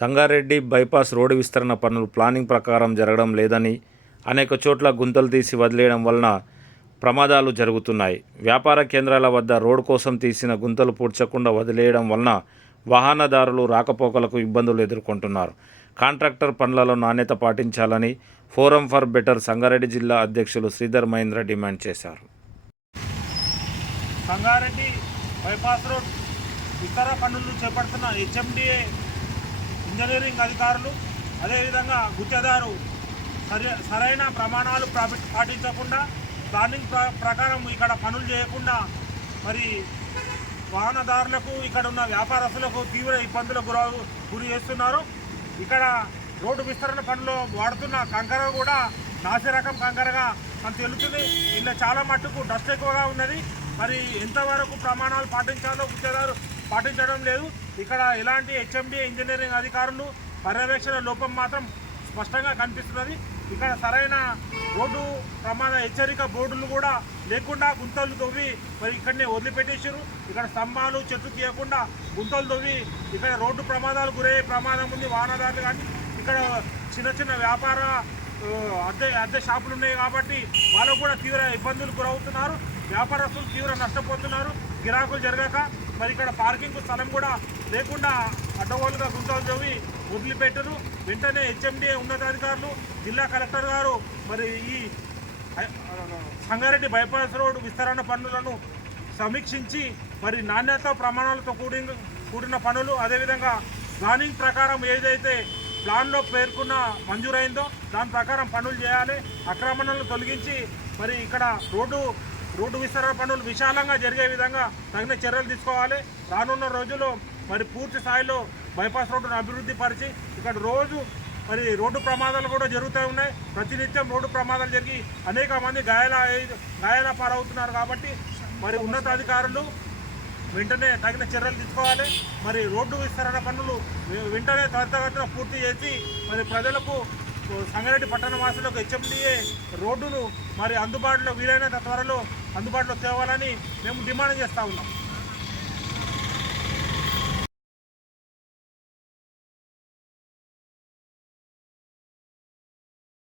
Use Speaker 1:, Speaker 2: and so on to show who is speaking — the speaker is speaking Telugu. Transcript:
Speaker 1: సంగారెడ్డి బైపాస్ రోడ్డు విస్తరణ పనులు ప్లానింగ్ ప్రకారం జరగడం లేదని అనేక చోట్ల గుంతలు తీసి వదిలేయడం వలన ప్రమాదాలు జరుగుతున్నాయి. వ్యాపార కేంద్రాల వద్ద రోడ్డు కోసం తీసిన గుంతలు పూడ్చకుండా వదిలేయడం వలన వాహనదారులు రాకపోకలకు ఇబ్బందులు ఎదుర్కొంటున్నారు. కాంట్రాక్టర్ పనులలో నాణ్యత పాటించాలని ఫోరం ఫర్ బెటర్ సంగారెడ్డి జిల్లా అధ్యక్షులు శ్రీధర్ మహేంద్ర డిమాండ్ చేశారు.
Speaker 2: సంగారెడ్డి బైపాస్ రోడ్ ఇతర పనులు చేపడుతున్న హెచ్ఎండిఏ ఇంజనీరింగ్ అధికారులు అదేవిధంగా గుత్తేదారు సరి సరైన ప్రమాణాలు పాటించకుండా ప్లానింగ్ ప్ర- ప్రకారం ఇక్కడ పనులు చేయకుండా మరి వాహనదారులకు ఇక్కడ ఉన్న వ్యాపారస్తులకు తీవ్ర ఇబ్బందులకు గుర గురి చేస్తున్నారు. ఇక్కడ రోడ్డు విస్తరణ పనులు వాడుతున్న కంకర కూడా నాసి రకం కంకరగా మనకు తెలుస్తుంది. ఇలా చాలా మట్టుకు డస్ట్ ఎక్కువగా ఉన్నది. మరి ఎంతవరకు ప్రమాణాలు పాటించాలో గుత్తేదారు పాటించడం లేదు. ఇక్కడ ఎలాంటి హెచ్ఎండి ఇంజనీరింగ్ అధికారులు పర్యవేక్షణ లోపం మాత్రం స్పష్టంగా కనిపిస్తున్నది. ఇక్కడ సరైన రోడ్డు ప్రమాద హెచ్చరిక బోర్డులు కూడా లేకుండా గుంతలు తవ్వి మరి ఇక్కడనే వదిలిపెట్టేసారు ఇక్కడ స్తంభాలు చెట్లు తీయకుండా గుంతలు తవ్వి ఇక్కడ రోడ్డు ప్రమాదాలు గురయ్యే ప్రమాదం ఉంది వాహనదారులు కానీ. ఇక్కడ చిన్న చిన్న వ్యాపార అద్దె అద్దె షాపులు ఉన్నాయి కాబట్టి వాళ్ళకు కూడా తీవ్ర ఇబ్బందులు గురవుతున్నారు. వ్యాపారస్తులు తీవ్ర నష్టపోతున్నారు. గిరాకులు జరగక మరి ఇక్కడ పార్కింగ్ స్థలం కూడా లేకుండా అడ్డగోలుగా గుంతలు చవి వదిలిపెట్టరు. వెంటనే హెచ్ఎండిఏ ఉన్నతాధికారులు జిల్లా కలెక్టర్ గారు మరి ఈ సంగారెడ్డి బైపాస్ రోడ్డు విస్తరణ పనులను సమీక్షించి మరి నాణ్యత ప్రమాణాలతో కూడిన కూడిన పనులు అదేవిధంగా ప్లానింగ్ ప్రకారం ఏదైతే ప్లాన్లో పేర్కొన్న మంజూరైందో దాని ప్రకారం పనులు చేయాలి. అక్రమణలు తొలగించి మరి ఇక్కడ రోడ్డు రోడ్డు విస్తరణ పనులు విశాలంగా జరిగే విధంగా తగిన చర్యలు తీసుకోవాలి. రానున్న రోజుల్లో మరి పూర్తి స్థాయిలో బైపాస్ రోడ్డును అభివృద్ధి పరిచి ఇక్కడ రోజు మరి రోడ్డు ప్రమాదాలు కూడా జరుగుతూ ఉన్నాయి. ప్రతినిత్యం రోడ్డు ప్రమాదాలు జరిగి అనేక మంది గాయాల గాయాల పాలవుతున్నారు కాబట్టి మరి ఉన్నతాధికారులు వెంటనే తగిన చర్యలు తీసుకోవాలి. మరి రోడ్డు విస్తరణ పనులు వెంటనే త్వరితగతిన పూర్తి చేసి మరి ప్రజలకు సంగారెడ్డి పట్టణ వాసులకు హెచ్ఎండిఏ రోడ్డును మరి అందుబాటులో వీలైనంత త్వరలో అందుబాటులో తేవాలని మేము డిమాండ్ చేస్తూ ఉన్నాం.